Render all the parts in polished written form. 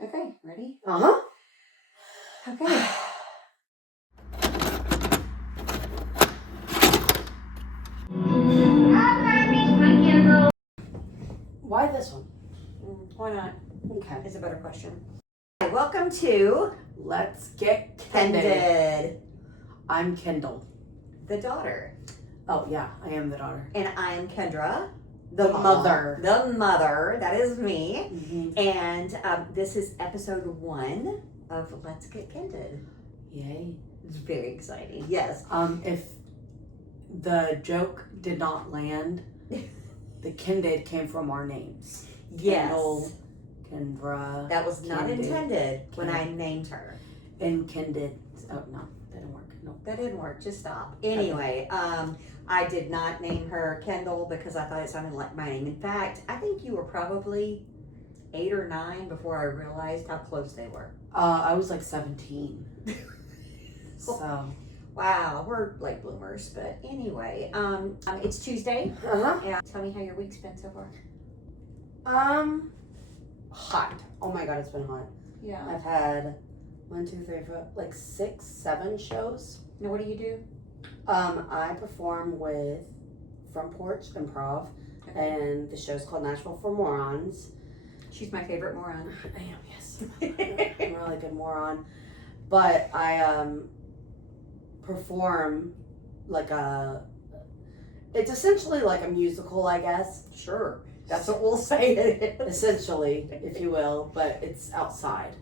Okay, ready? Uh-huh. Okay. Why this one? Why not? Okay. Is a better question. Hi, welcome to Let's get Kendid. Kendid, I'm Kendall. the daughter. Oh, yeah, I am the daughter. And I am Kendra, The mom. mother. The mother. That is me. Mm-hmm. And this is episode 1 of Let's Get Kendid. Yay. It's very exciting. Yes. If the joke did not land, the Kendid came from our names. Yes. Kendall, Kendra. That was not Kendid. intended when I named her. And Kendid. Oh, no, that didn't work. No. That didn't work. Just stop. Anyway, I did not name her Kendall because I thought it sounded like my name. In fact, I think you were probably 8 or 9 before I realized how close they were. I was like 17. So. Wow, we're late bloomers. But anyway, it's Tuesday. Uh-huh. And tell me how your week's been so far. Hot. Oh my God, it's been hot. Yeah. I've had 1, 2, 3, 4, like 6, 7 shows. Now, what do you do? I perform with Front Porch Improv, and the show's called Nashville for Morons. She's my favorite moron. I am, yes. I'm a really good moron. But I perform like it's essentially like a musical, I guess. Sure. That's what we'll say it is. Essentially, if you will, but it's outside.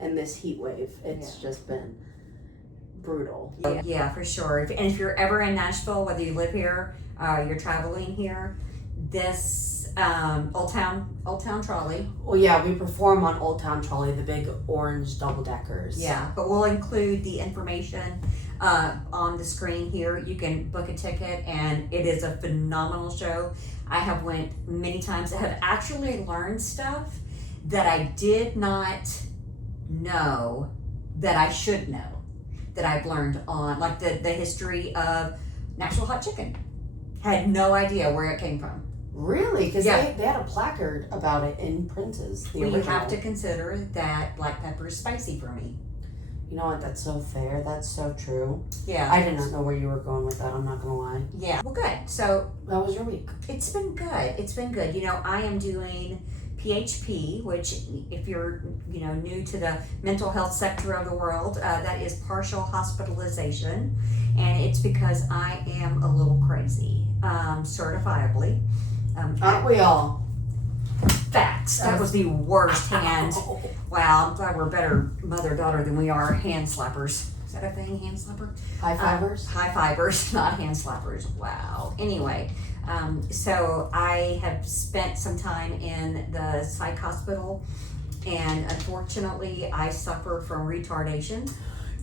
And this heat wave, it's just been brutal. Yeah, for sure. And if you're ever in Nashville, whether you live here, you're traveling here, this Old Town Trolley. Well, yeah, we perform on Old Town Trolley, the big orange double-deckers. Yeah, but we'll include the information on the screen here. You can book a ticket, and it is a phenomenal show. I have went many times. I have actually learned stuff that I did not know that I should know, that I've learned on, like the history of Nashville hot chicken. Had no idea where it came from. Really? Because Yeah. they had a placard about it in Prince's, the Well, original. you have to consider that black pepper is spicy for me. You know what? That's so fair. That's so true. Yeah. I did not know where you were going with that. I'm not going to lie. Yeah. Well, good. So How was your week? it's been good. It's been good. You know, I am doing PHP, which if you're, new to the mental health sector of the world, that is partial hospitalization. And it's because I am a little crazy, certifiably. Aren't we all? Facts. That was the worst hand. Wow, I'm glad we're better mother-daughter than we are hand slappers. Is that a thing, hand slapper? High fivers? High fivers, not hand slappers. Wow. Anyway, so I have spent some time in the psych hospital, and unfortunately, I suffer from retardation.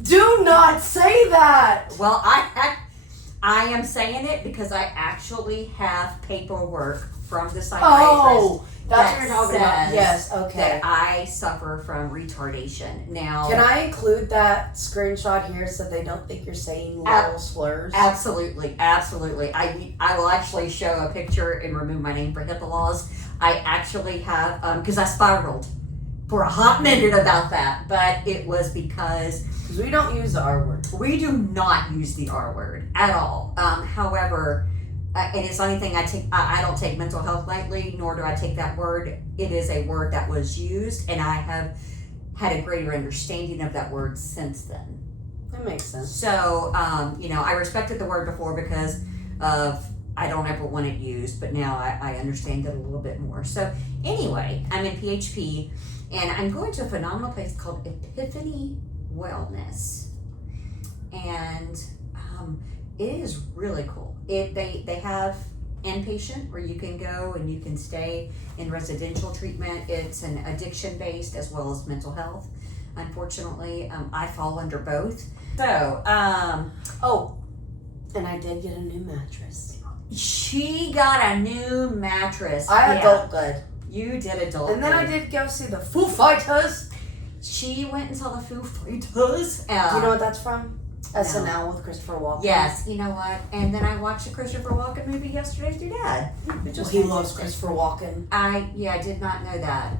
Do not say that! Well, I am saying it because I actually have paperwork from the psychiatrist. Oh, that's what you're talking about. says Yes, okay. That I suffer from retardation. Now, Can I include that screenshot here so they don't think you're saying little slurs? Absolutely. I will actually show a picture and remove my name for HIPAA laws. I actually have, because I spiraled for a hot minute about that, but it was because Because we don't use the R word. we do not use the R word at all. However, and it's not anything I don't take mental health lightly, nor do I take that word. It is a word that was used, and I have had a greater understanding of that word since then. That makes sense. So, I respected the word before because of I don't ever want it used, but now I understand it a little bit more. So, anyway, I'm in PHP, and I'm going to a phenomenal place called Epiphany Wellness, and it is really cool. They have inpatient where you can go and you can stay in residential treatment. It's an addiction based as well as mental health. Unfortunately, I fall under both. So, and I did get a new mattress. she got a new mattress. I adult good. You did adult. And then I did go see the Foo Fighters. She went and saw the Foo Fighters. Do you know what that's from? SNL with Christopher Walken. Yes, you know what? And then I watched a Christopher Walken movie yesterday with your dad. He loves Christopher Walken. I did not know that.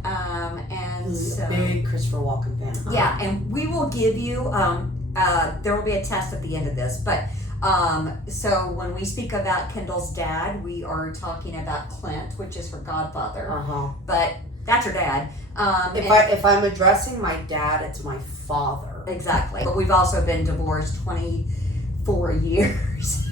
And He's so a big Christopher Walken fan. yeah, and we will give you there will be a test at the end of this, but so when we speak about Kendall's dad, we are talking about Clint, which is her godfather. But that's her dad. If I'm addressing my dad, it's my father. Exactly. But we've also been divorced 24 years.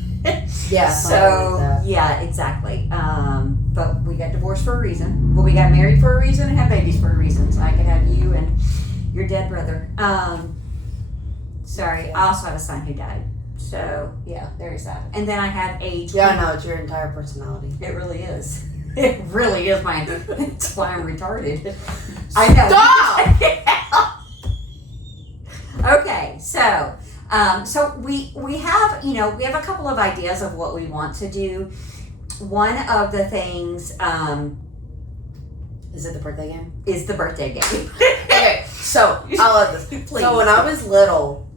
Yeah. So yeah, exactly. But we got divorced for a reason. Well, we got married for a reason and had babies for a reason. So I could have you and your dead brother. Sorry. I also have a son who died. So yeah, very sad. And then I have a Yeah, I know, it's your entire personality. It really is. It really is my. That's why I'm retarded. I know. Stop! Okay, so we have we have a couple of ideas of what we want to do. One of the things Is it the birthday game? is the birthday game. Okay, so I'll add this. Please. So when I was little,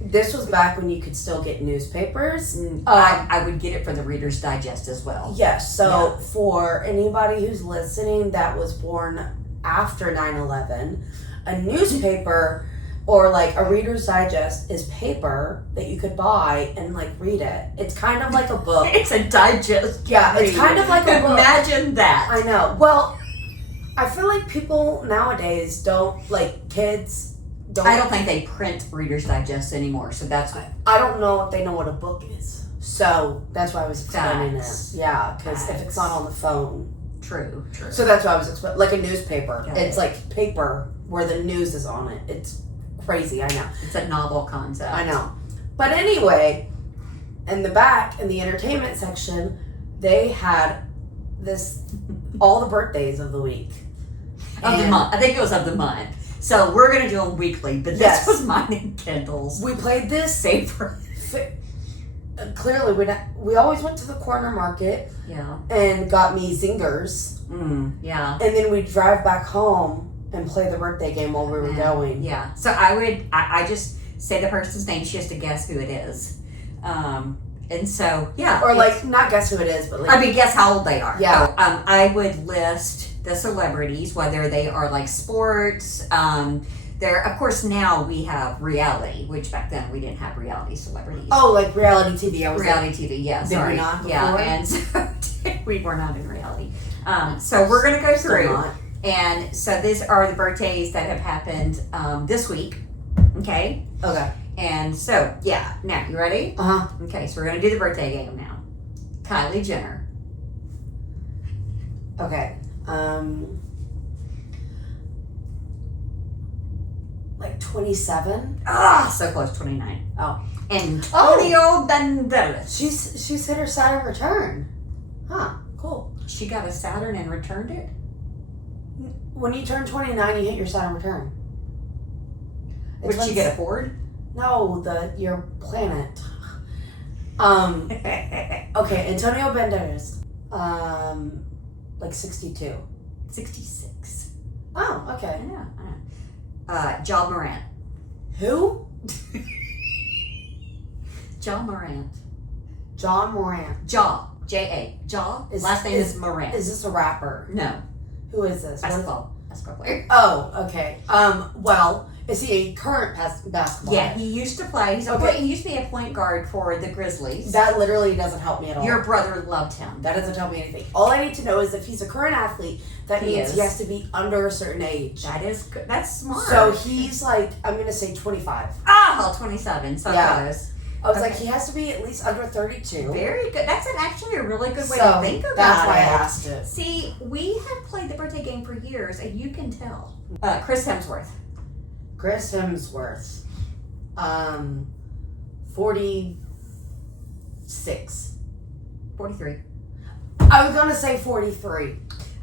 this was back when you could still get newspapers. I would get it for the Reader's Digest as well. Yes, so for anybody who's listening that was born after 9/11, a newspaper or like a Reader's Digest is paper that you could buy and like read it. It's kind of like a book. It's a digest. Yeah, it's kind of like a book. Imagine that. I know. Well, I feel like people nowadays don't, like kids don't. I don't think they print Reader's Digest anymore, so that's what. I don't know if they know what a book is. So that's why I was explaining Facts. it. Yeah, because if it's not on the phone. True. So that's why I was explaining. Like a newspaper. Got It's it. like paper where the news is on it. It's crazy, I know. It's a novel concept. I know. But anyway, in the back, in the entertainment section, they had this, all the birthdays of the week. Of the month. I think it was of the month. So we're going to do them weekly, but this Yes. was mine and Kendall's We played this. favorite. Clearly, we always went to the corner market Yeah. and got me zingers. Yeah. And then we'd drive back home and play the birthday game while we were going. Yeah. So I just say the person's name. She has to guess who it is. And so, yeah. Or like, not guess who it is, but like. I mean, guess how old they are. Yeah. So, I would list the celebrities, whether they are like sports. There, of course, now we have reality, which back then we didn't have reality celebrities. Oh, like reality TV. Reality TV, yeah. Did Sorry. we not before? Yeah, and so we were not in reality. So we're going to go Still through. not. And so these are the birthdays that have happened this week. Okay? Okay. And so, yeah. Now, you ready? Uh-huh. Okay, so we're going to do the birthday game now. Kylie Jenner. Okay. Like 27. So close, 29. Oh. Antonio Banderas. She's hit her Saturn return. Huh. Cool. She got a Saturn and returned it? When you turn 29, you hit your Saturn return. Would she get a Ford? No, your planet. Okay, Antonio Banderas. Like 62. 66. Oh, okay. I know. John Morant. Who? John Morant. John Morant. Jaw. J-A. Jaw. Last name is Morant. Is this a rapper? No. Who is this? Basketball player. Oh, okay. Well, is he a current basketball Yeah, player? he used to play. He used to be a point guard for the Grizzlies. That literally doesn't help me at all. Your brother loved him. That doesn't tell me anything. All I need to know is if he's a current athlete, that means he has to be under a certain age. That is good. That's smart. So he's like, I'm going to say 25. 27. So Yeah. close. I was like, he has to be at least under 32. Very good. That's actually a really good way to think about that's why I it. asked it. See, we have played the birthday game for years, and you can tell. Chris Hemsworth. Chris Hemsworth. 46. 43. I was going to say 43.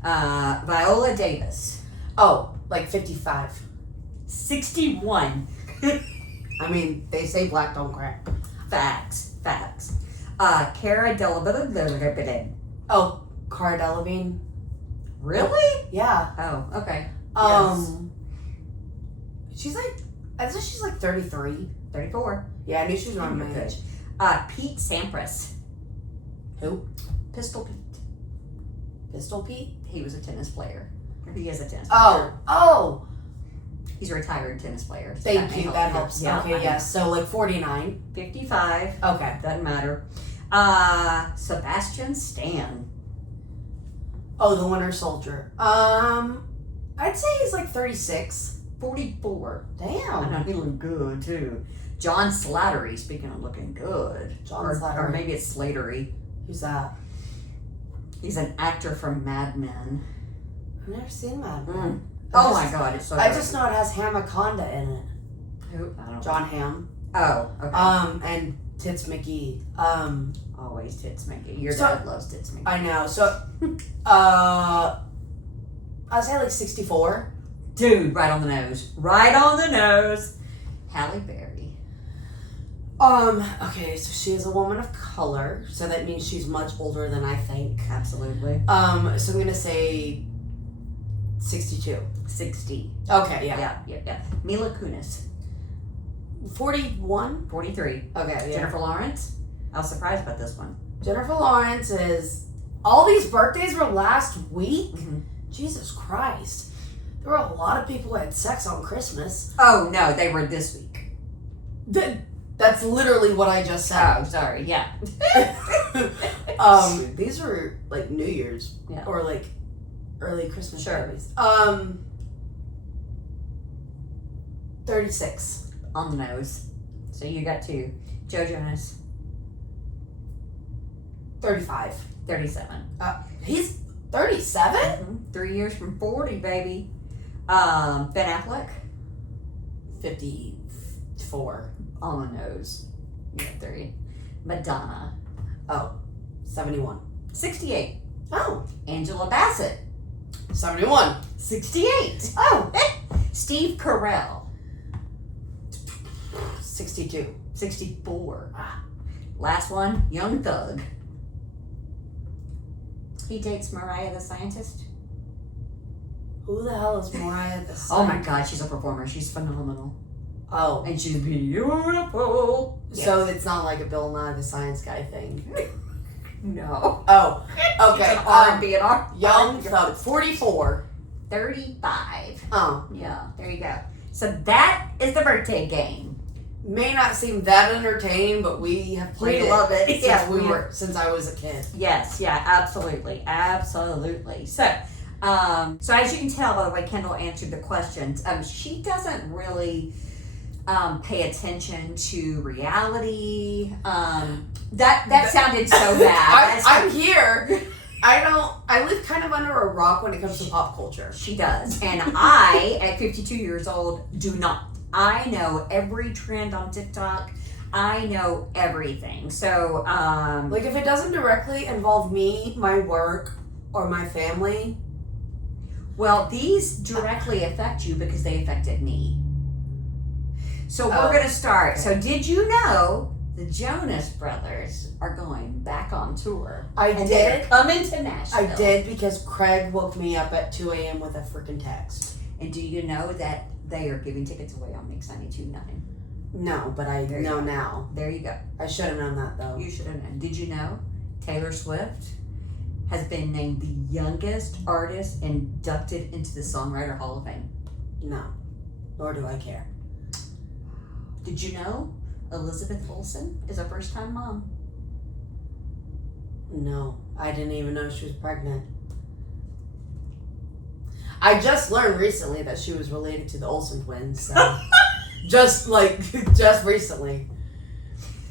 Viola Davis. Oh, like 55. 61. I mean, they say black don't crack. Facts. Cara Delevingne. Oh, Cara Delevingne. Really? Yeah. Oh, okay. She's like, I think she's like 33. 34. Yeah, I knew she was around You're my good. age. Pete Sampras. Who? Pistol Pete. Pistol Pete? He was a tennis player. Or he is a tennis player. Oh! He's a retired tennis player. So Thank may you, help that you. helps. Yeah, Okay, I yes. So, like 49. know. 55. Okay. Doesn't matter. Sebastian Stan. Oh, the Winter Soldier. I'd say he's like 36. 44. I Damn. know, he looked good, too. John Slattery, speaking of looking good. John Or Slattery. maybe it's Slatery. Who's that? He's an actor from Mad Men. I've never seen that. Oh my god, it's so I good. just know it has Hamaconda in it. Who? I don't John Hamm. Oh, okay. And Tits McGee. Always Tits Mickey. Your So- dad loves Tits Mickey. I know. So, I'd say like 64. Dude, right on the nose. Right on the nose. Halle Berry. Okay, so she is a woman of color, so that means she's much older than I think. Absolutely. So I'm gonna say 62. 60. Okay, yeah. Yeah. Mila Kunis. 41? 43. Okay, yeah. Jennifer Lawrence. I was surprised about this one. Jennifer Lawrence is. All these birthdays were last week? Mhm. Jesus Christ. There were a lot of people who had sex on Christmas. Oh, no, they were this week. That's literally what I just said. Oh, sorry. Yeah. These were like New Year's. Yeah. Or like early Christmas Sure. parties. 36. On the nose. So you got 2. Joe Jonas. 35. 37. He's 37? 3 years from 40, baby. Ben Affleck. 54. On the nose. You got 3. Madonna. 71. 68. Oh, Angela Bassett. 71. 68. Oh, Steve Carell. 62. 64. Last one, Young Thug. He dates Mariah the Scientist. Who the hell is Mariah the Oh my god, she's a performer. She's phenomenal. Oh, And she's beautiful. so it's not like a Bill Nye the Science Guy thing. No. Oh, okay. She's an R&B and R. Young Thug, 44. 35. Oh, Yeah, there you go. So that is the birthday game. may not seem that entertaining, but we have played We love it. since Yeah, since I was a kid. Yes, yeah, absolutely. So, so as you can tell by the way Kendall answered the questions, she doesn't really pay attention to reality. That sounded so bad. I'm here. I live kind of under a rock when it comes to pop culture. She does. And I, at 52 years old, do not. I know every trend on TikTok. I know everything. So, Like, if it doesn't directly involve me, my work, or my family. well, these directly affect you because they affected me. So we're going to start. okay. So did you know the Jonas Brothers are going back on tour? I They're did. coming to Nashville. I did because Craig woke me up at 2 a.m. with a freaking text. And do you know that they are giving tickets away on Mix 92.9? No, but I There you know go. now. There you go. I should have known that though. You should have known. Did you know Taylor Swift has been named the youngest artist inducted into the Songwriter Hall of Fame? No. Nor do I care. Did you know Elizabeth Olsen is a first-time mom? No. I didn't even know she was pregnant. I just learned recently that she was related to the Olsen twins, so just recently.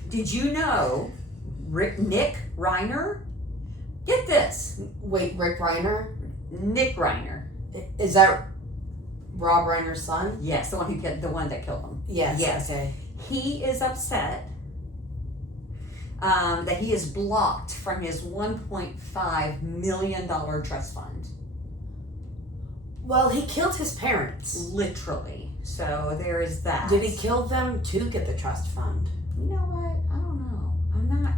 Did you know Nick Reiner? Get this. Wait, Rick Reiner? Nick Reiner. Is that Rob Reiner's son? Yes, the one that killed him. Yes. Yes. Okay. He is upset that he is blocked from his $1.5 million trust fund. Well, he killed his parents. Literally. So there is that. Did he kill them to get the trust fund? You know what? I don't know. I'm not.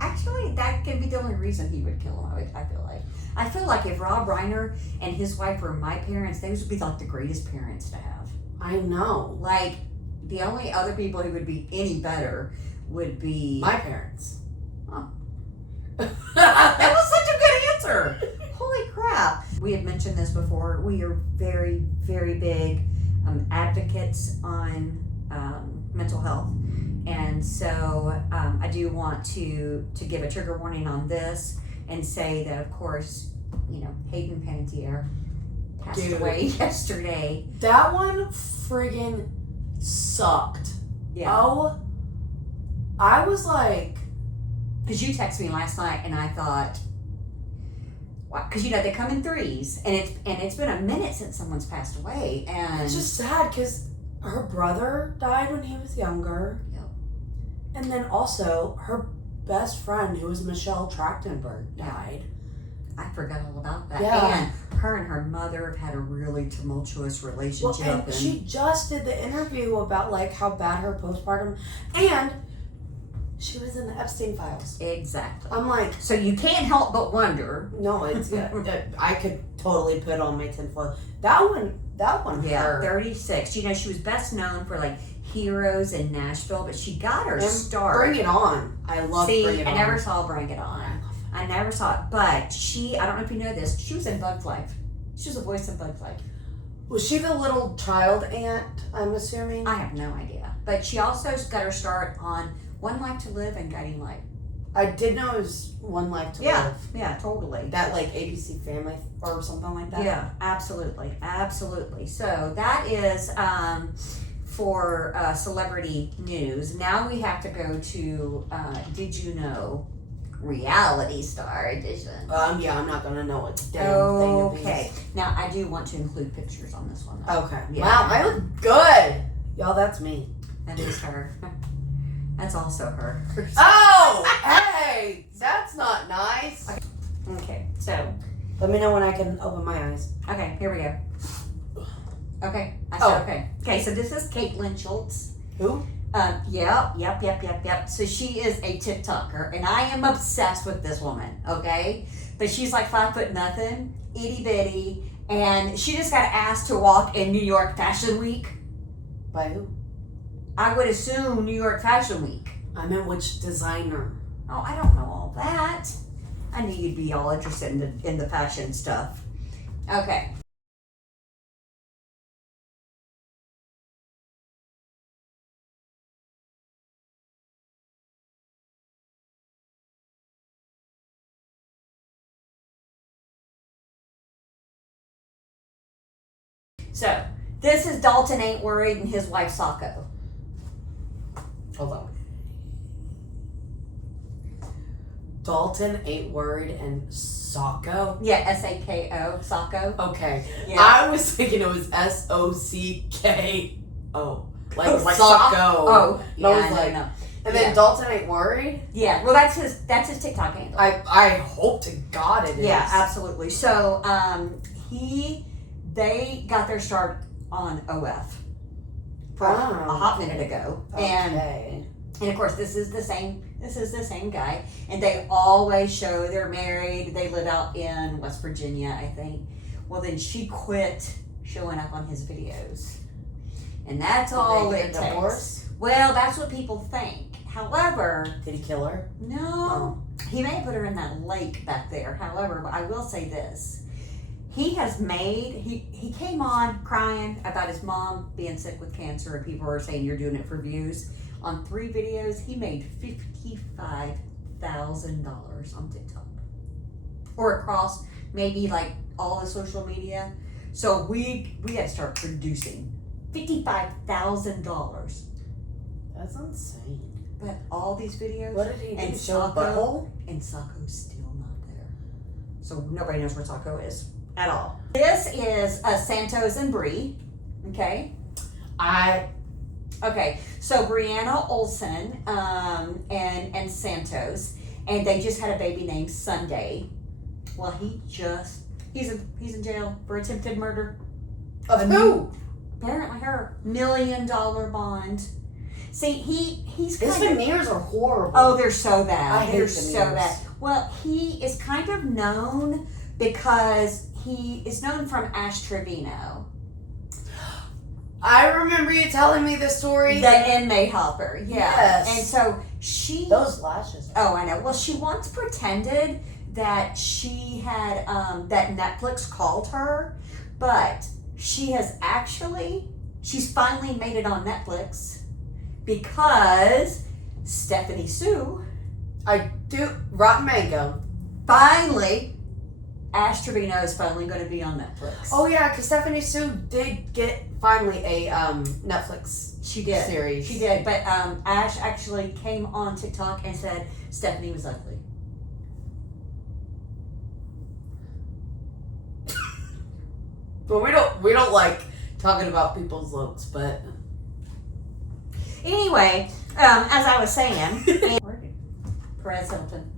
Actually, that can be the only reason he would kill him. I feel like. I feel like if Rob Reiner and his wife were my parents, those would be like the greatest parents to have. I know. Like, the only other people who would be any better would be My parents. Oh. That was such a good answer. Holy crap. We had mentioned this before. We are very, very big advocates on mental health. And so I do want to give a trigger warning on this and say that, of course, Hayden Panettiere passed away yesterday. That one friggin' sucked. Yeah. Oh, I was like... Because you texted me last night and I thought, wow, because they come in threes and it's been a minute since someone's passed away, and It's just sad because her brother died when he was younger. Yep. And then also her best friend, who was Michelle Trachtenberg, died. I forgot all about that. Yeah. And her mother have had a really tumultuous relationship. Well, and she just did the interview about like how bad her postpartum, and she was in the Epstein files. Exactly. I'm like, so you can't help but wonder. no, it's I could totally put on my tinfoil. That one Yeah, hurt. 36. She was best known for like Heroes in Nashville, but she got her And start. Bring It On. I love Bring It On. I never saw Bring It On. I never saw it, but I don't know if you know this, she was in Bug's Life. She was the voice of Bug's Life. Was she the little child aunt, I'm assuming? I have no idea. But she also got her start on One Life to Live and Guiding Light. I did know it was One Life to Live. Yeah, totally. That like ABC Family or something like that? Yeah, absolutely. So that is for celebrity news. Now we have to go to Did You Know? Reality Star Edition. Yeah, I'm not gonna know what damn thing it is. Okay. Now I do want to include pictures on this one, though. Okay. Yeah. Wow, I look good. Y'all, that's me. That is her. That's also her. Oh, hey, that's not nice. Okay, so Let me know when I can open my eyes. okay, here we go. Okay, I said Oh. okay. Okay, so this is Caitlin Schultz. Who? Yep. So she is a TikToker, and I am obsessed with this woman, okay? But she's like 5'0", itty bitty, and she just got asked to walk in New York Fashion Week. By who? I would assume New York Fashion Week. I meant which designer. Oh, I don't know all that. I knew you'd be all interested in the fashion stuff. Okay. So, this is Dalton Ain't Worried and his wife Sacco. Hold on. Dalton Ain't Worried and Sacco. Yeah, S-A-K-O, Sacco. Okay. Yeah. I was thinking it was S-O-C-K-O. Like Oh, like Sacco. Oh, And I was yeah, like, no. and Yeah. then Dalton Ain't Worried? Yeah, well that's his TikTok handle. I hope to God it is. Yeah, absolutely. So, they got their start on OF for a hot minute ago. Okay. And of course this is the same guy, and they always show they're married. They live out in West Virginia, I think. Well, then she quit showing up on his videos, and that's all Did they it get takes. divorced? Well, that's what people think. However, Did he kill her? no, he may have put her in that lake back there. However, I will say this. He came on crying about his mom being sick with cancer, and people were saying you're doing it for views. On 3 videos, he made $55,000 on TikTok. Or across maybe like all the social media. So we had to start producing $55,000. That's insane. But all these videos, What did he do? and Show a Sacco, butthole? and Sacco's still not there. So nobody knows where Sacco is at all. This is Santos and Bree. Okay. Okay, so Brianna Olsen and Santos, and they just had a baby named Sunday. Well, he's in jail for attempted murder. Of who? Apparently her $1 million bond. See, he's His kind of, veneers are horrible. oh, they're so bad. I hate They're veneers. so bad. Well, he is kind of known because he is known from Ash Trevino. I remember you telling me this story. The inmate helper, yeah. Yes. And so she... Those lashes. Oh, I know. Well, she once pretended that she had, that Netflix called her, but she's finally made it on Netflix because Stephanie Sue Rotten Mango. finally, Ash Trevino is finally going to be on Netflix. Oh yeah, because Stephanie Sue did get finally a Netflix She did. series. She did, but Ash actually came on TikTok and said Stephanie was ugly. But we don't like talking about people's looks, but anyway, as I was saying, Perez Hilton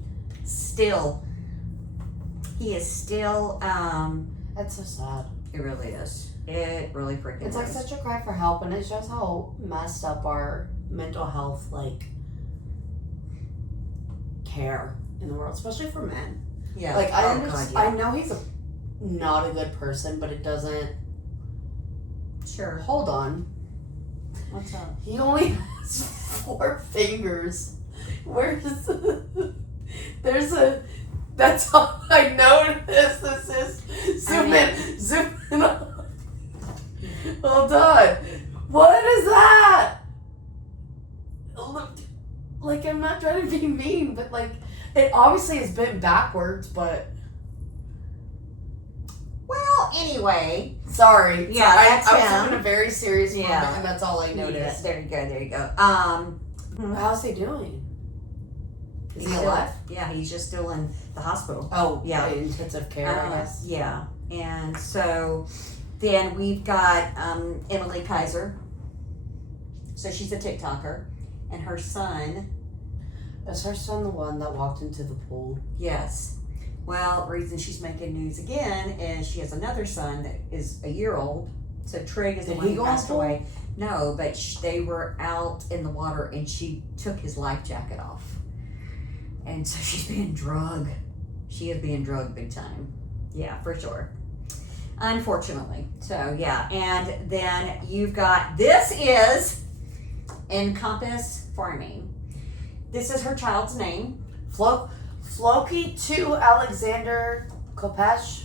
he is still that's so sad. it really is. It really freaking It's is. like such a cry for help, and it shows how messed up our mental health care in the world, especially for men. Yeah. Like God, yeah. I know he's not a good person, but it doesn't. Sure. Hold on. What's up? He only has 4 fingers. Where's there's a. That's all I noticed. This is zoom in. Hold on. What is that? Look, like I'm not trying to be mean, but like it obviously is bent backwards, but. Well, anyway. Sorry. Yeah, that's I was him. having a very serious moment, Yeah. and that's all I Yeah, noticed. there you go. How's he doing? Is he still- alive? Yeah, he's just still in the hospital. Oh, Yeah. intensive care, I guess. Yeah. And so then we've got Emily Kaiser. So she's a TikToker. And her son, Is her son the one that walked into the pool? yes. Well, the reason she's making news again is she has another son that is a year old. So Trig is the Did one he who go in the passed pool? away. No, but they were out in the water and she took his life jacket off. And so she's being drugged. She is being drugged big time. Yeah, for sure. Unfortunately. So, yeah. And then you've got, this is Encompass Farming. This is her child's name. Floki to Alexander Kopesh.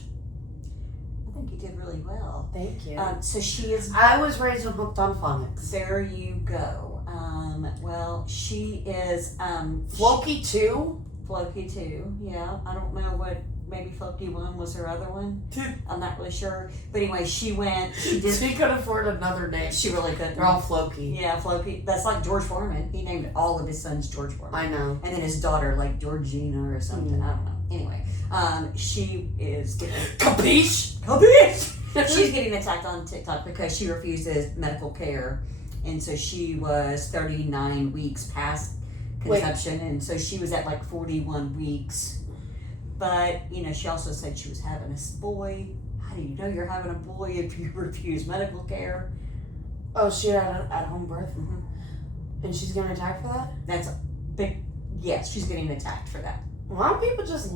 I think you did really well. Thank you. So she is, I was raised on Hooked on Phonics. there you go. Well, she is, Floki 2? Floki 2. Yeah. I don't know what, maybe Floki 1 was her other one. I'm not really sure. But anyway, she did. She could afford another name. She really couldn't. They're all Floki. Yeah, Floki. That's like George Foreman. He named all of his sons George Foreman. I know. And then his daughter, like Georgina or something. I don't know. Anyway, she is getting... Capiche? She's getting attacked on TikTok because she refuses medical care. And so she was 39 weeks past conception. And so she was at like 41 weeks. But, she also said she was having a boy. How do you know you're having a boy if you refuse medical care? Oh, she had an at-home birth? Mm-hmm. And she's going to attack for that? That's a big... Yes, she's getting attacked for that. Why don't people just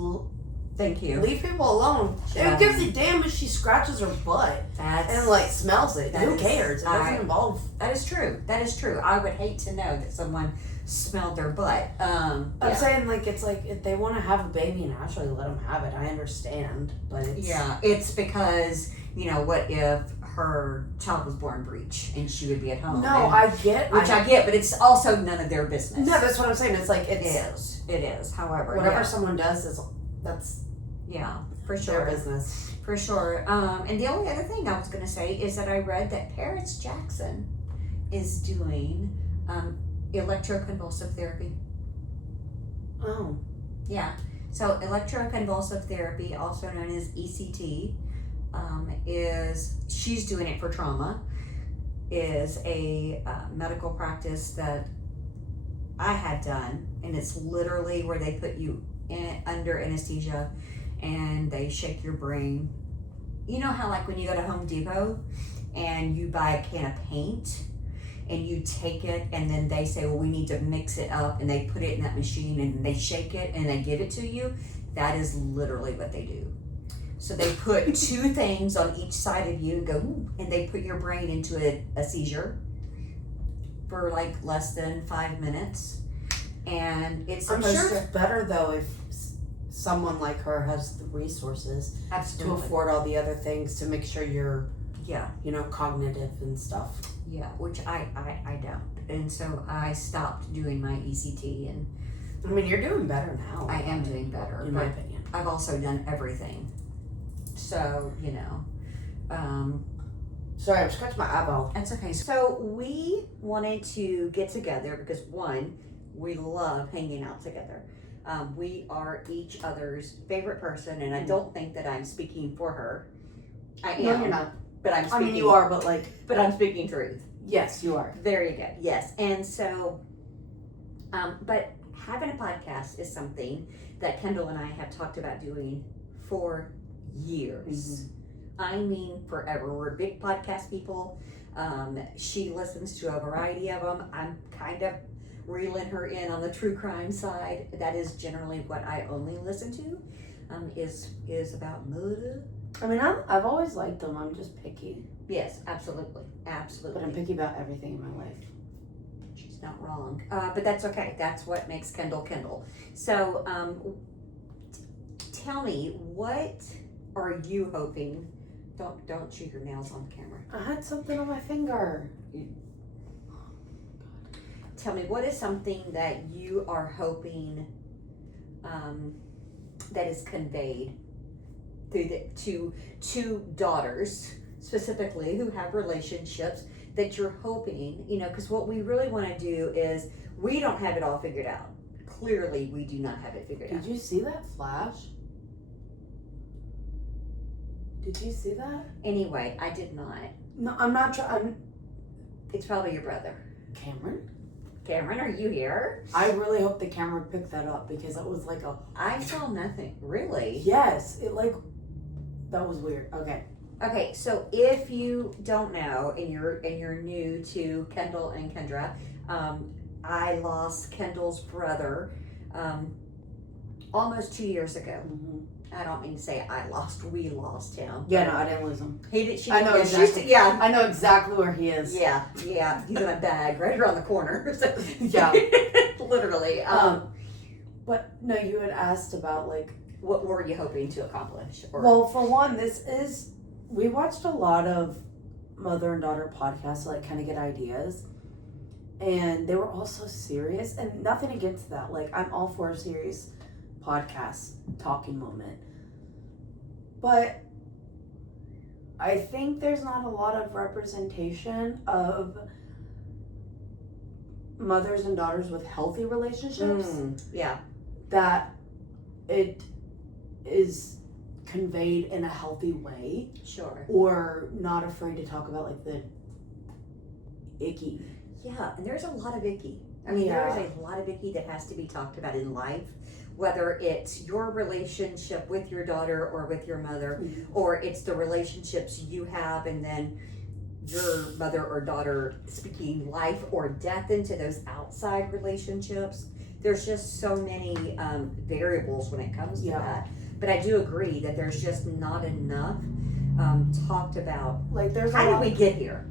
Thank you. leave people alone? Yeah. Who gives a damn if she scratches her butt and smells it? Who cares? It doesn't involve. That is true. That is true. I would hate to know that someone smelled their butt. I'm saying it's like if they want to have a baby naturally, let them have it. I understand, but it's it's because what if her child was born breech and she would be at home? No, I get, I get, but it's also none of their business. No, that's what I'm saying. It's like It is. However, whatever someone does that's for sure. their business. For sure. And the only other thing I was going to say is that I read that Paris Jackson is doing electroconvulsive therapy. Oh. Yeah. So electroconvulsive therapy, also known as ECT, she's doing it for trauma, is a medical practice that I had done. And it's literally where they put you under anesthesia and they shake your brain. You know how like when you go to Home Depot and you buy a can of paint and you take it and then they say, well, we need to mix it up, and they put it in that machine and they shake it and they give it to you? That is literally what they do. So they put two things on each side of you and go, "Ooh," and they put your brain into a seizure for like less than 5 minutes. And it's I'm supposed sure it's better though if someone like her has the resources to absolutely. afford all the other things to make sure you're, Yeah, cognitive and stuff. yeah, which I don't. And so I stopped doing my ECT, and I mean, you're doing better now. I am doing better. in my But opinion. I've also done everything. So, Sorry, I'm scratching my eyeball. that's okay. So we wanted to get together because one, we love hanging out together. We are each other's favorite person, and I don't think that I'm speaking for her. I am. No, you're not. But I'm speaking. I mean, you are, but But I'm speaking truth. yes, you are. There you go. Yes. And so, but having a podcast is something that Kendall and I have talked about doing for years. I mean, forever. We're big podcast people. She listens to a variety of them. I'm kind of reeling her in on the true crime side. That is generally what I only listen to. Is about murder. I mean, I've always liked them. I'm just picky. Yes, absolutely, But absolutely. I'm picky about everything in my life. She's not wrong, but that's okay. That's what makes Kendall Kendall. So, tell me, what are you hoping? Don't chew your nails on the camera. I had something on my finger. Tell me, what is something that you are hoping that is conveyed through to two daughters specifically who have relationships that you're hoping, because what we really want to do is we don't have it all figured out. Clearly, we do not have it figured out. Did you see that flash? Did you see that? Anyway, I did not. No, I'm not trying. It's probably your brother. Cameron? Cameron, are you here? I really hope the camera picked that up because it was like a. I saw nothing. Really? Yes, that was weird. Okay. Okay, so if you don't know and you're new to Kendall and Kendra, I lost Kendall's brother almost 2 years ago. Mm-hmm. I don't mean to say we lost him. Yeah, no, I didn't lose him. He did. She I know yeah, exactly. Yeah. I know exactly where he is. Yeah. He's in a bag right around the corner. So, Yeah. Literally. But no, you had asked about what were you hoping to accomplish? Well, for one, we watched a lot of mother and daughter podcasts to kind of get ideas. And they were all so serious, and nothing against that. I'm all for a serious podcast talking moment. But I think there's not a lot of representation of mothers and daughters with healthy relationships. Yeah. That it is conveyed in a healthy way. Sure. Or not afraid to talk about the icky. Yeah, and there's a lot of icky. I mean, there is a lot of icky that has to be talked about in life, whether it's your relationship with your daughter or with your mother, or it's the relationships you have and then your mother or daughter speaking life or death into those outside relationships. There's just so many variables when it comes to that. But I do agree that there's just not enough talked about. There's how did we get here?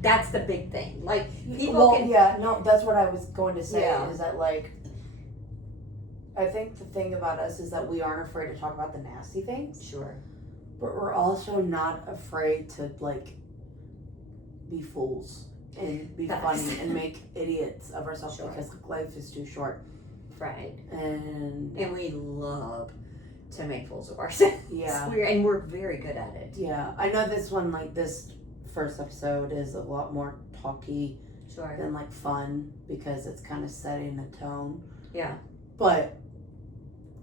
That's the big thing. That's what I was going to say is that I think the thing about us is that we aren't afraid to talk about the nasty things. Sure. But we're also not afraid to be fools and be funny and make idiots of ourselves because life is too short. Right. And we love to make fools of ourselves. Yeah. We're very good at it. Yeah. I know this one, this first episode is a lot more talky than fun because it's kind of setting the tone. Yeah. But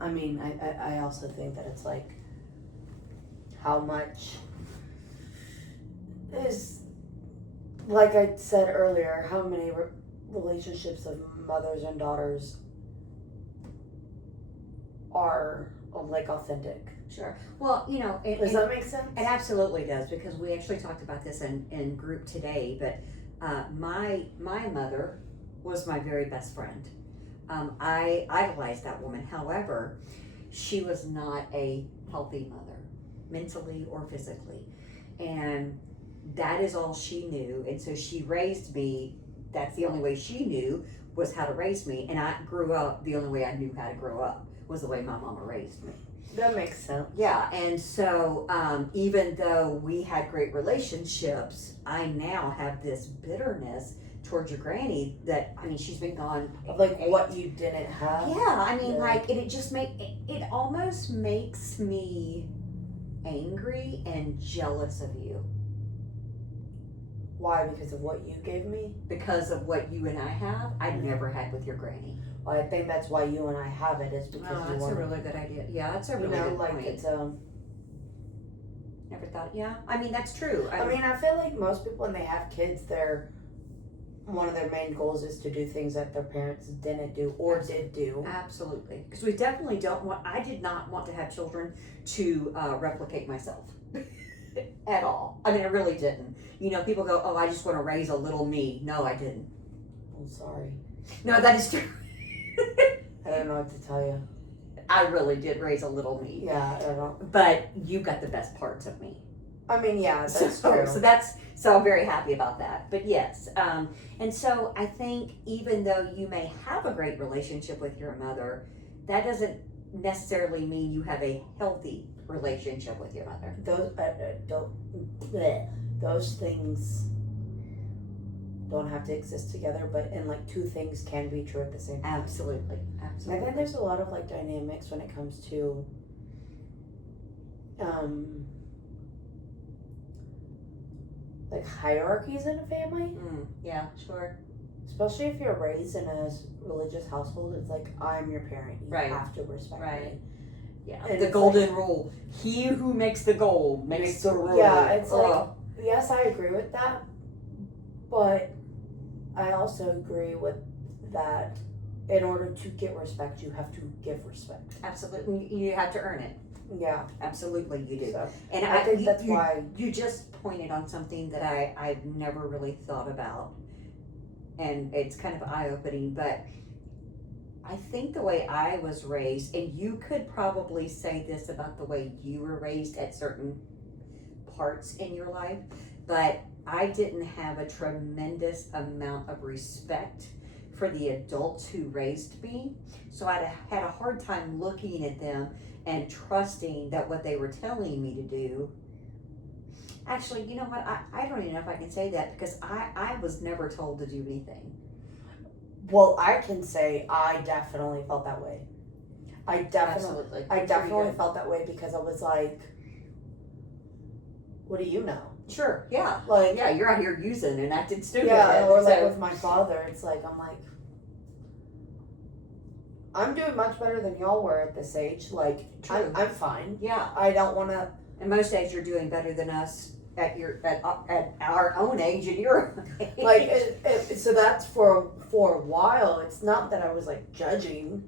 I mean, I also think that it's how much is, like I said earlier, how many relationships of mothers and daughters are authentic. Sure. Well, does that make sense? It absolutely does, because we actually talked about this in group today. But my mother was my very best friend. I idolized that woman. However, she was not a healthy mother, mentally or physically. And that is all she knew. And so she raised me. That's the only way she knew, was how to raise me. And I grew up, the only way I knew how to grow up was the way my mama raised me. That makes sense. Yeah, and so even though we had great relationships, I now have this bitterness towards your granny that, I mean, she's been gone. Like what you didn't have. Yeah, I mean, like, and it almost makes me angry and jealous of you. Why? Because of what you gave me? Because of what you and I have, I never had with your granny. Well, I think that's why you and I have it, is because Oh, that's a really good idea. Yeah, that's a really good like point. it's Never thought. Yeah, I mean, that's true. I mean, I feel like most people when they have kids, one of their main goals is to do things that their parents didn't do or did do. Absolutely, because we definitely don't want. I did not want to have children to replicate myself at all. I mean, I really didn't. You know, people go, "Oh, I just want to raise a little me." No, I didn't. I'm sorry. No, that is true. I don't know what to tell you. I really did raise a little me. Yeah, I don't know. But you got the best parts of me. I mean, yeah, that's true. So I'm very happy about that. But yes, and so I think even though you may have a great relationship with your mother, that doesn't necessarily mean you have a healthy relationship with your mother. Those things don't have to exist together, but like two things can be true at the same time. Absolutely. I think there's a lot of like dynamics when it comes to like hierarchies in a family. Yeah, sure. Especially if you're raised in a religious household, it's like, I'm your parent. You have to respect me. Yeah. And the golden rule. He who makes the gold makes the rule. Yeah, it's like, yes, I agree with that. But I also agree with that in order to get respect, you have to give respect. Absolutely. You have to earn it. Yeah. Absolutely, you do. So, and I think that's why. You just pointed on something that I've never really thought about. And it's kind of eye-opening, but I think the way I was raised, and you could probably say this about the way you were raised at certain parts in your life, but I didn't have a tremendous amount of respect for the adults who raised me. So I had a hard time looking at them and trusting that what they were telling me to do. Actually, you know what? I don't even know if I can say that because I was never told to do anything. Well, I can say I definitely felt that way. I definitely felt that way because I was like, what do you know? Sure, yeah. Like, yeah, you're out here using and acting stupid. Yeah, or like with my father, it's like, I'm doing much better than y'all were at this age. Like, I'm fine. Yeah. I don't want to. And most days you're doing better than us at our own age and your own age. Like, so that's for a while. It's not that I was like judging.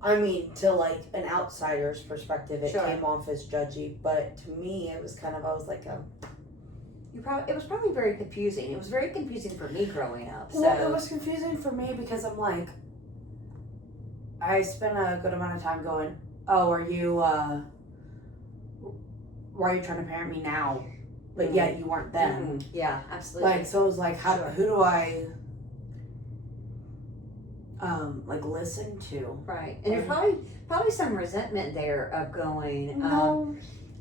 I mean, to like an outsider's perspective, it came off as judgy. But to me, it was kind of, I was like, it was probably very confusing. It was very confusing for me growing up. So. Well, it was confusing for me because I'm like, I spent a good amount of time going, oh, why are you trying to parent me now? But yet you weren't then. Yeah, absolutely. Like, so it was like, who do I like listen to? Right. And there's probably some resentment there of going, no.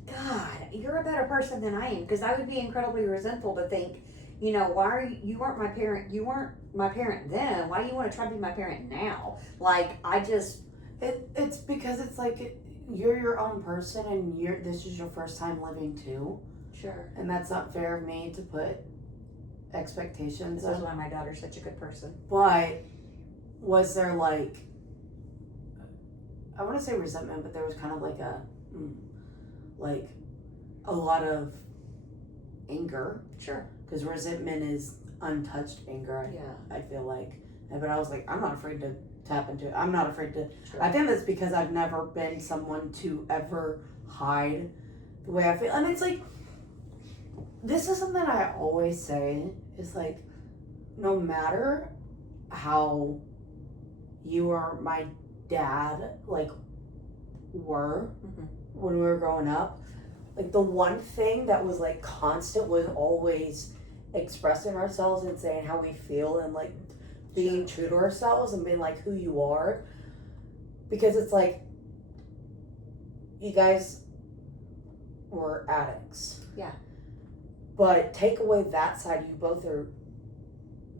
God, you're a better person than I am. Because I would be incredibly resentful to think, you know, why you weren't my parent? You weren't my parent then. Why do you want to try to be my parent now? Like, it's because it's like you're your own person, and this is your first time living too. Sure. And that's not fair of me to put expectations. This is why my daughter's such a good person. But was there like, I want to say resentment, but there was kind of like a lot of anger. Sure. Because resentment is untouched anger. I feel like. But I was like, I'm not afraid to tap into it. I'm not afraid to. Sure. I think that's because I've never been someone to ever hide the way I feel. And it's like, this is something I always say. Is like, no matter how you or my dad, like, were Mm-hmm. when we were growing up, like, the one thing that was, like, constant was always expressing ourselves and saying how we feel and, like, being true to ourselves and being, like, who you are. Because it's, like, you guys were addicts. Yeah. But take away that side, you both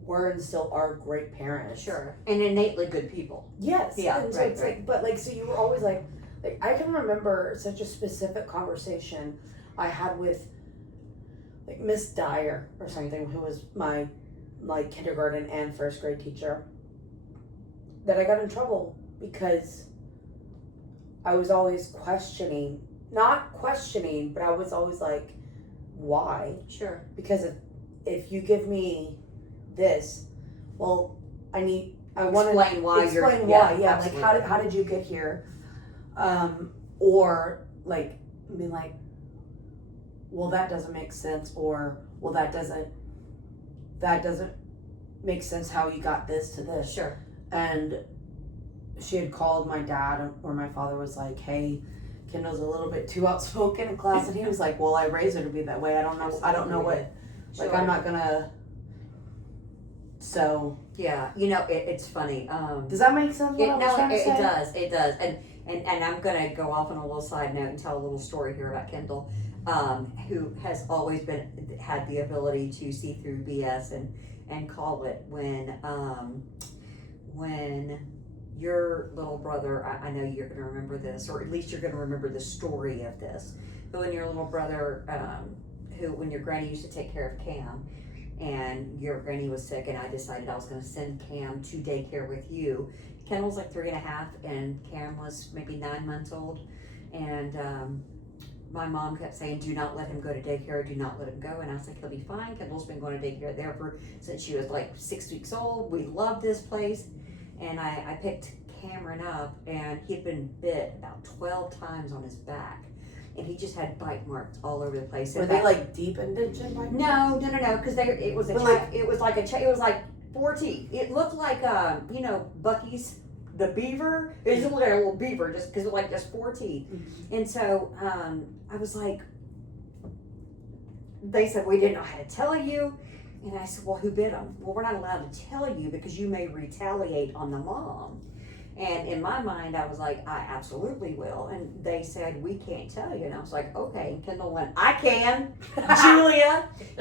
were and still are great parents. Sure. And innately good people. Yes. Yeah, And so right, it's right. like, but like, so you were always like I can remember such a specific conversation I had with like Miss Dyer or something, who was my like kindergarten and first grade teacher, that I got in trouble because I was always not questioning, but I was always like, why? Sure. Because if you give me this, well, I want to Explain why you're... explain why. Yeah, absolutely. like how did you get here? Or like being like, well, that doesn't make sense, or well, that doesn't make sense how you got this to this. Sure. And she had called my dad, or my father was like, hey, Kendall's a little bit too outspoken in class, and he was like, well, I raised her to be that way. I don't know what, like, Sure. I'm not gonna, so. Yeah, it's funny. Does that make sense what I was trying to say? It does. And I'm gonna go off on a little side note and tell a little story here about Kendall, who has always had the ability to see through BS and call it when your little brother, I know you're going to remember this, or at least you're going to remember the story of this, but when your little brother, when your granny used to take care of Cam, and your granny was sick, and I decided I was going to send Cam to daycare with you. Kendall's like 3.5, and Cam was maybe 9 months old, and my mom kept saying, do not let him go to daycare, do not let him go. And I was like, he'll be fine. Kendall's been going to daycare there since she was like 6 weeks old. We love this place. And I picked Cameron up, and he'd been bit about 12 times on his back. And he just had bite marks all over the place. Were they like deep indention bite marks? No, because it was like 4 teeth. It looked like Bucky's the beaver. It just looked like a little beaver, just because it was like just 4 teeth. Mm-hmm. And so I was like, they said, we didn't know how to tell you. And I said, well, who bit him? Well, we're not allowed to tell you because you may retaliate on the mom. And in my mind, I was like, I absolutely will. And they said, we can't tell you. And I was like, okay. And Kendall went, I can.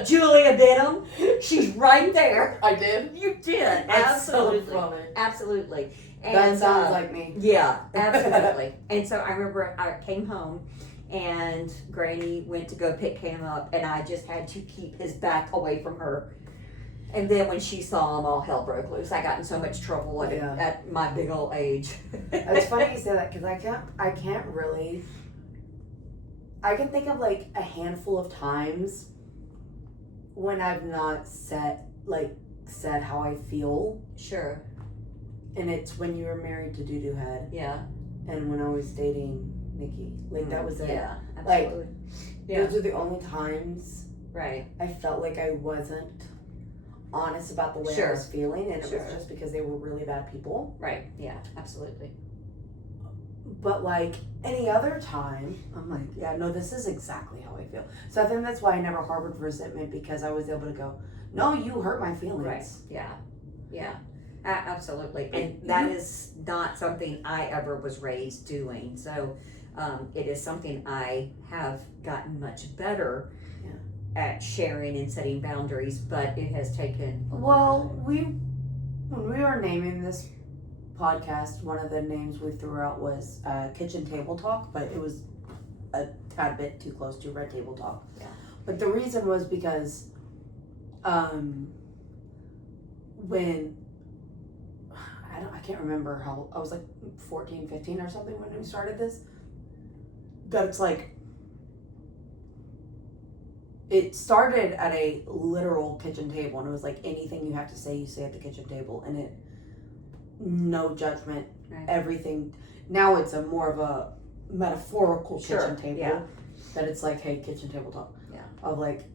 Julia bit him. She's right there. I did? You did. That's Absolutely. so funny. Absolutely. And, That sounds like me. Yeah, absolutely. And so I remember I came home, and Granny went to go pick Cam up, and I just had to keep his back away from her. And then when she saw him, all hell broke loose. I got in so much trouble at my big old age. It's funny you say that, because I can't really. I can think of like a handful of times when I've not said how I feel, Sure. and it's when you were married to Doo Doo Head, Yeah. and when I was dating Nikki. Like that was it. Yeah, absolutely. Those are the only times Right. I felt like I wasn't honest about the way Sure. I was feeling, and it Sure. was just because they were really bad people. Right. Yeah, absolutely. But like any other time, I'm like, yeah, no, this is exactly how I feel. So I think that's why I never harbored resentment, because I was able to go, no, you hurt my feelings. Right. Yeah. Yeah. Absolutely. And that is not something I ever was raised doing. So it is something I have gotten much better at sharing and setting boundaries, but it has taken a long time. When we were naming this podcast, one of the names we threw out was Kitchen Table Talk, but it was a tad bit too close to Red Table Talk. Yeah. But the reason was because when I can't remember how I was like 14, 15 or something when we started this, that it's like it started at a literal kitchen table, and it was like anything you have to say, you say at the kitchen table, and it no judgment, Right. everything. Now it's a more of a metaphorical Sure, kitchen table, yeah. that it's like, hey, kitchen table talk. Yeah. Of like,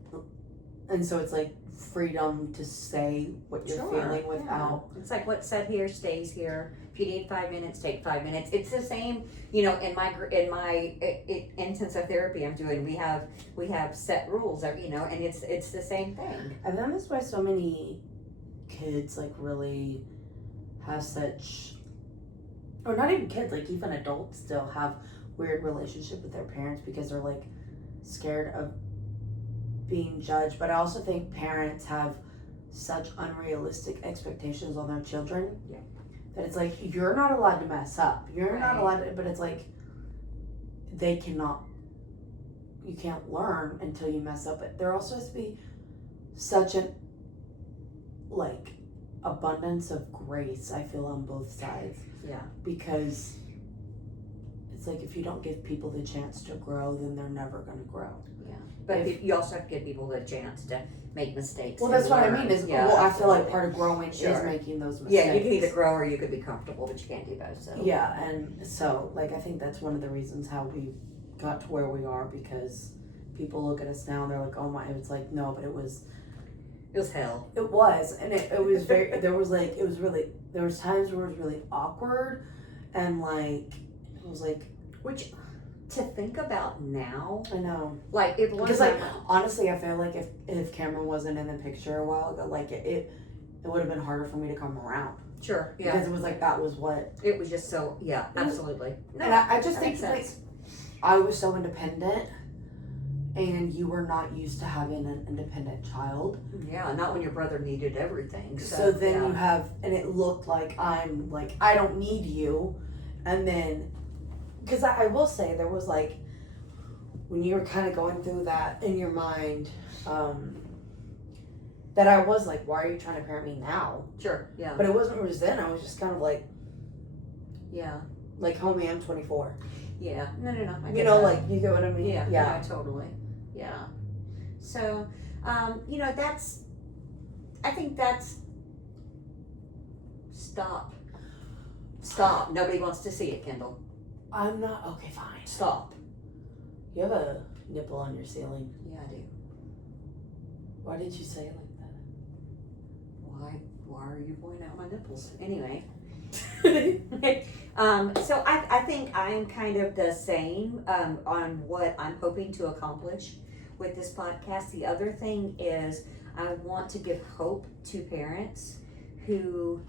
and so it's like freedom to say what you're feeling without. Yeah. It's like what's said here stays here. If you need 5 minutes, take 5 minutes. It's the same, you know. In my intensive therapy I'm doing, we have set rules, you know, and it's the same thing. And then that's why so many kids like really have such, or not even kids, like even adults still have weird relationship with their parents because they're like scared of being judged. But I also think parents have such unrealistic expectations on their children. Yeah. That it's like, you're not allowed to mess up. You're not allowed to, but it's like, you can't learn until you mess up. But there also has to be such an, like, abundance of grace, I feel, on both sides. Yeah. Because it's like, if you don't give people the chance to grow, then they're never going to grow. Yeah. But you also have to give people the chance to make mistakes. Well, that's what I mean is, I feel like part of growing is making those mistakes. Yeah, you can either grow or you could be comfortable, but you can't do both. So. Yeah, and so, like, I think that's one of the reasons how we got to where we are, because people look at us now and they're like, oh my, it's like, no, but it was hell. It was, and it was very, there was times where it was really awkward, and like, it was like, which, to think about now, I know, like if one because like honestly, I feel like if Cameron wasn't in the picture a while ago, like it would have been harder for me to come around. Sure, yeah, because it was like that was what it was just so absolutely. No, and I just think like I was so independent, and you were not used to having an independent child. Yeah, not when your brother needed everything. So then you have, and it looked like I'm like, I don't need you, and then. Because I will say, there was like, when you were kind of going through that in your mind, that I was like, why are you trying to parent me now? Sure, yeah. But it wasn't resent, I was just kind of like, yeah. Like, homie, I'm 24. Yeah, no. You know, like, you get what I mean? Yeah, totally. Yeah. So, you know, I think that's, stop. Nobody wants to see it, Kendall. I'm not, okay, fine. Stop. You have a nipple on your ceiling. Yeah, I do. Why did you say it like that? Why are you pointing out my nipples? Anyway. So I think I'm kind of the same on what I'm hoping to accomplish with this podcast. The other thing is I want to give hope to parents who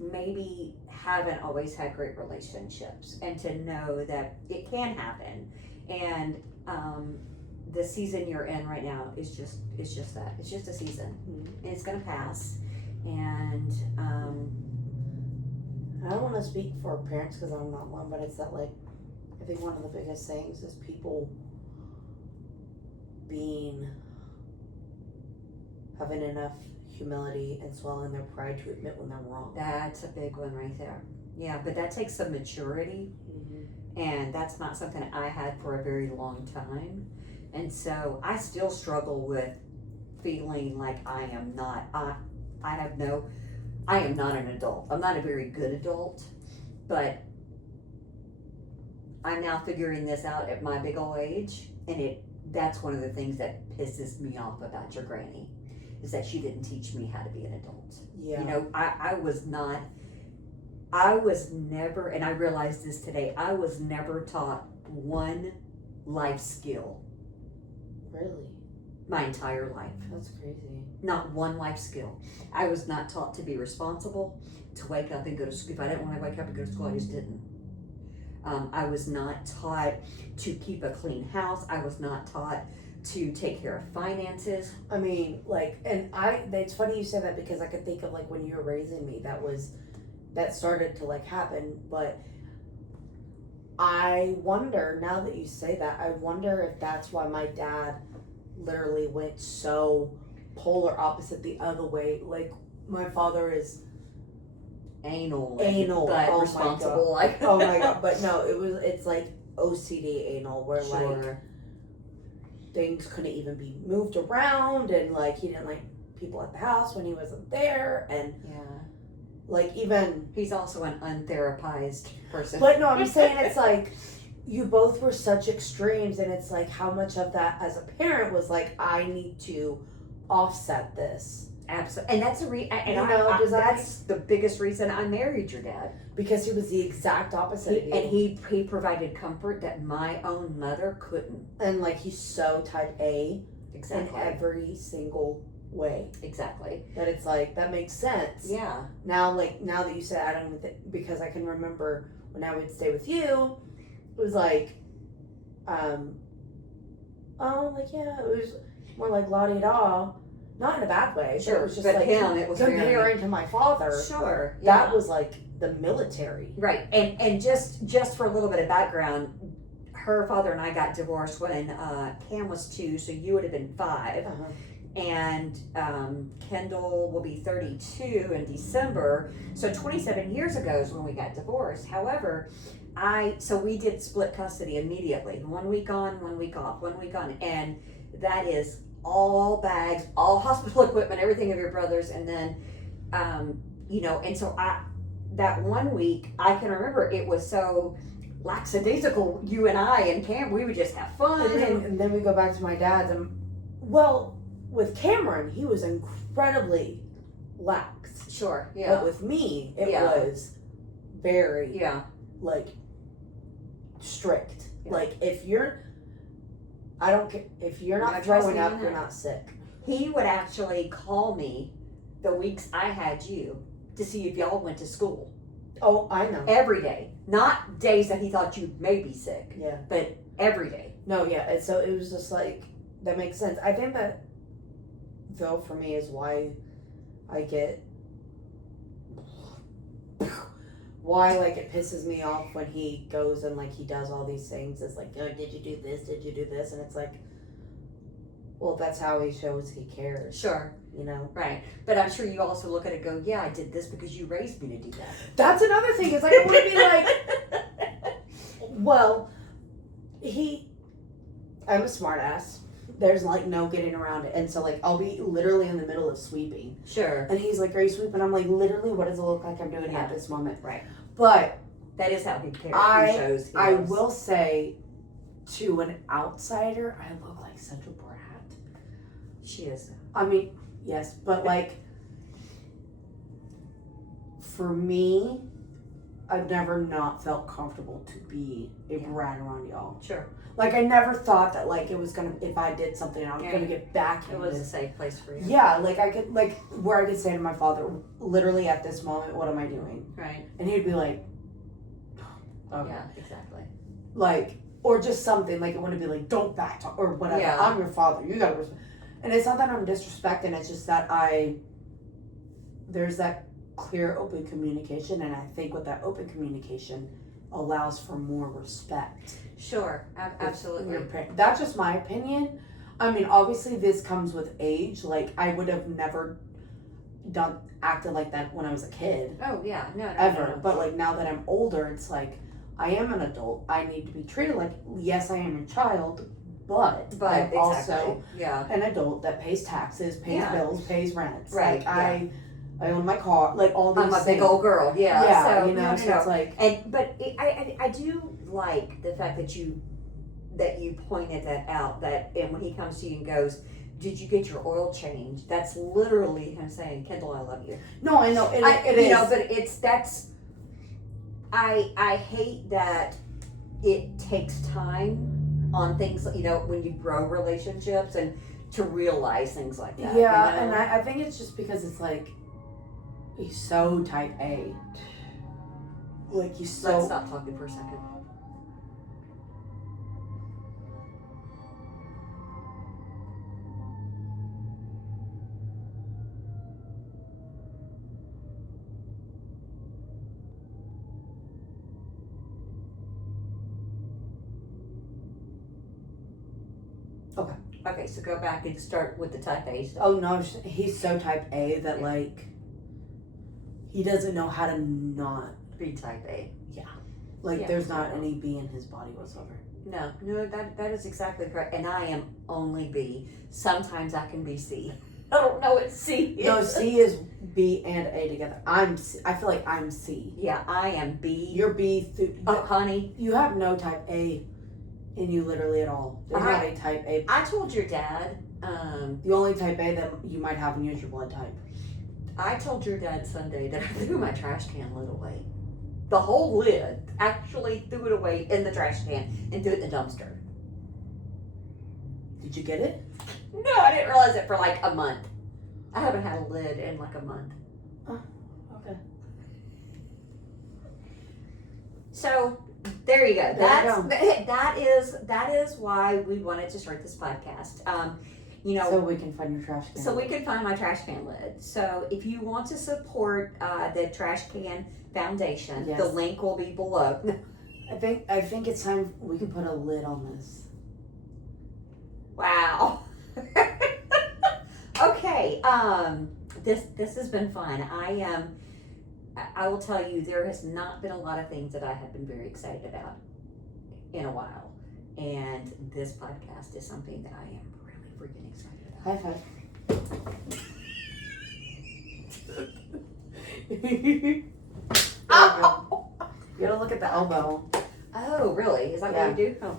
maybe haven't always had great relationships, and to know that it can happen. And the season you're in right now is just that. It's just a season. Mm-hmm. And it's gonna pass. And I don't want to speak for parents because I'm not one, but it's that, like, I think one of the biggest things is people having enough humility and swallowing their pride to admit when they're wrong. That's a big one right there. Yeah, but that takes some maturity, and that's not something I had for a very long time. And so I still struggle with feeling like I am not an adult. I'm not a very good adult, but I'm now figuring this out at my big old age, and that's one of the things that pisses me off about your granny, is that she didn't teach me how to be an adult. Yeah. You know, I was never, and I realized this today, I was never taught one life skill. Really? My entire life. That's crazy. Not one life skill. I was not taught to be responsible, to wake up and go to school. If I didn't want to wake up and go to school, I just didn't. I was not taught to keep a clean house. I was not taught to take care of finances. I mean, like, and it's funny you say that, because I could think of, like, when you were raising me, that started to, like, happen. But I wonder, now that you say that, I wonder if that's why my dad literally went so polar opposite the other way. Like, my father is anal, but oh responsible. Like, oh my god! But no, it's like OCD anal, where like things couldn't even be moved around, and like he didn't like people at the house when he wasn't there, and like even he's also an untherapized person. But no, I'm saying it's like you both were such extremes, and it's like how much of that as a parent was like, I need to offset this. Absolutely. And that's that's the biggest reason I married your dad. Because he was the exact opposite of you. And he provided comfort that my own mother couldn't. And like he's so type A Exactly. in every single way. Exactly. That it's like, that makes sense. Yeah. Now that you said, I don't even think, because I can remember when I would stay with you, it was like, it was more like la-di-da. Not in a bad way. Sure. It was just but like him, it was comparing to my father. Sure. That was like the military. Right. And just for a little bit of background, her father and I got divorced when Cam was 2, so you would have been 5. Uh-huh. And Kendall will be 32 in December. So 27 years ago is when we got divorced. However, so we did split custody immediately. 1 week on, 1 week off, 1 week on. And that is all bags, all hospital equipment, everything of your brother's. And then, and so that 1 week, I can remember it was so lackadaisical. You and I and Cam, we would just have fun. And then we go back to my dad's. And, with Cameron, he was incredibly lax. Sure, yeah. But with me, it was very, like, strict. Yeah. Like, if you're not throwing up, you're not sick. He would actually call me the weeks I had you to see if y'all went to school. Oh, I know. Every day. Not days that he thought you may be sick. Yeah. But every day. No, yeah. And so it was just like, that makes sense. I think that, though, for me is why I get, like, it pisses me off when he goes and, like, he does all these things. It's like, oh, did you do this? Did you do this? And it's like, well, that's how he shows he cares. Sure. You know? Right. But I'm sure you also look at it and go, yeah, I did this because you raised me to do that. That's another thing. It's like, I want to be like, well, I'm a smart ass. There's like no getting around it. And so like, I'll be literally in the middle of sweeping. Sure. And he's like, are you sweeping? I'm like, literally, what does it look like I'm doing at this moment? Right. But that is how he cares. I will say, to an outsider, I look like such a brat. She is. I mean, yes, but like, for me, I've never not felt comfortable to be a brat around y'all. Sure. Like, I never thought that, like, it was gonna, if I did something, I was gonna get back. It was a safe place for you. Yeah, like, I could, like, where I could say to my father, literally at this moment, what am I doing? Right. And he'd be like, okay. Yeah, exactly. Like, or just something, like, it wouldn't be like, don't back talk, or whatever. Yeah. I'm your father, you gotta respect. And it's not that I'm disrespecting, it's just that there's that clear, open communication, and I think with that open communication allows for more respect. Sure, absolutely. That's just my opinion. I mean, obviously this comes with age. Like, I would have never acted like that when I was a kid. Oh, yeah, no. Ever. But, like, now that I'm older, it's like, I am an adult. I need to be treated like, yes, I am a child, but I'm also an adult that pays taxes, pays bills, pays rents. Right. Like, I own my car, like all these things. I'm a big old girl, yeah. Yeah, so, you know, so it's like... I do like the fact that you pointed that out, and when he comes to you and goes, did you get your oil changed? That's literally him saying, Kendall, I love you. No, I know, it is. You know, but I hate that it takes time on things, you know, when you grow relationships and to realize things like that. Yeah, you know? and I think it's just because it's like, he's so type A. Like, he's so... Let's stop talking for a second. Okay, so go back and start with the type A stuff. Oh no, he's so type A that like, he doesn't know how to not be type A. Yeah. Like there's not any B in his body whatsoever. No, that is exactly correct. And I am only B. Sometimes I can be C. I don't know what C is. No, C is B and A together. I feel like I'm C. Yeah, I am B. You're B. Oh, honey. You have no type A in you literally at all. There's not a type A. I told your dad The only type A that you might have and use your blood type. I told your dad Sunday that I threw my trash can lid away. The whole lid. Actually threw it away in the trash can and threw it in the dumpster. Did you get it? No, I didn't realize it for like a month. I haven't had a lid in like a month. Oh, okay. So there you go. There That is why we wanted to start this podcast. So we can find your trash can. So we can find my trash can lid. So if you want to support the Trash Can Foundation, Yes. the link will be below. I think it's time we can put a lid on this. Wow. Okay. This has been fun. I will tell you, there has not been a lot of things that I have been very excited about in a while, and this podcast is something that I am really freaking excited about. High five. Oh! You gotta look at the elbow. Oh, really? Is that what you do? Oh.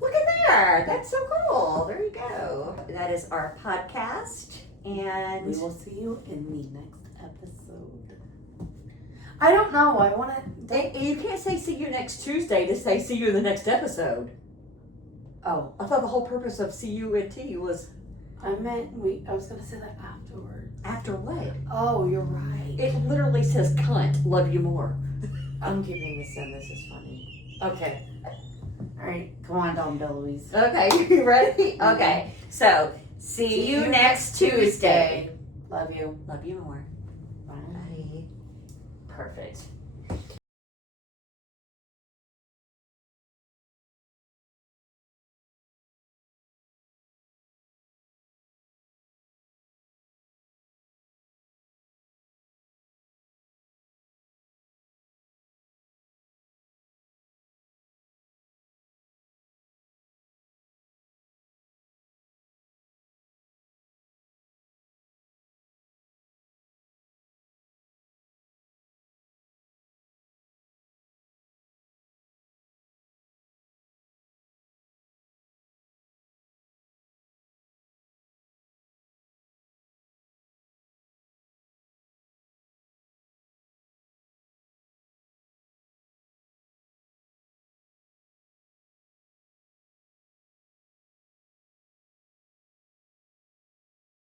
Look at there. That's so cool. There you go. That is our podcast. And We will see you in the next episode. I don't know. I want to. you can't say see you next Tuesday to say see you in the next episode. Oh, I thought the whole purpose of CUNT was I meant I was gonna say that afterwards. after what? Oh, you're right. It literally says cunt, love you more. I'm keeping this in. This is funny. Okay. All right. Come on, Don Louise. Okay, you ready? Okay. So, see you next Tuesday. Love you. Love you more. Bye. Bye. Perfect.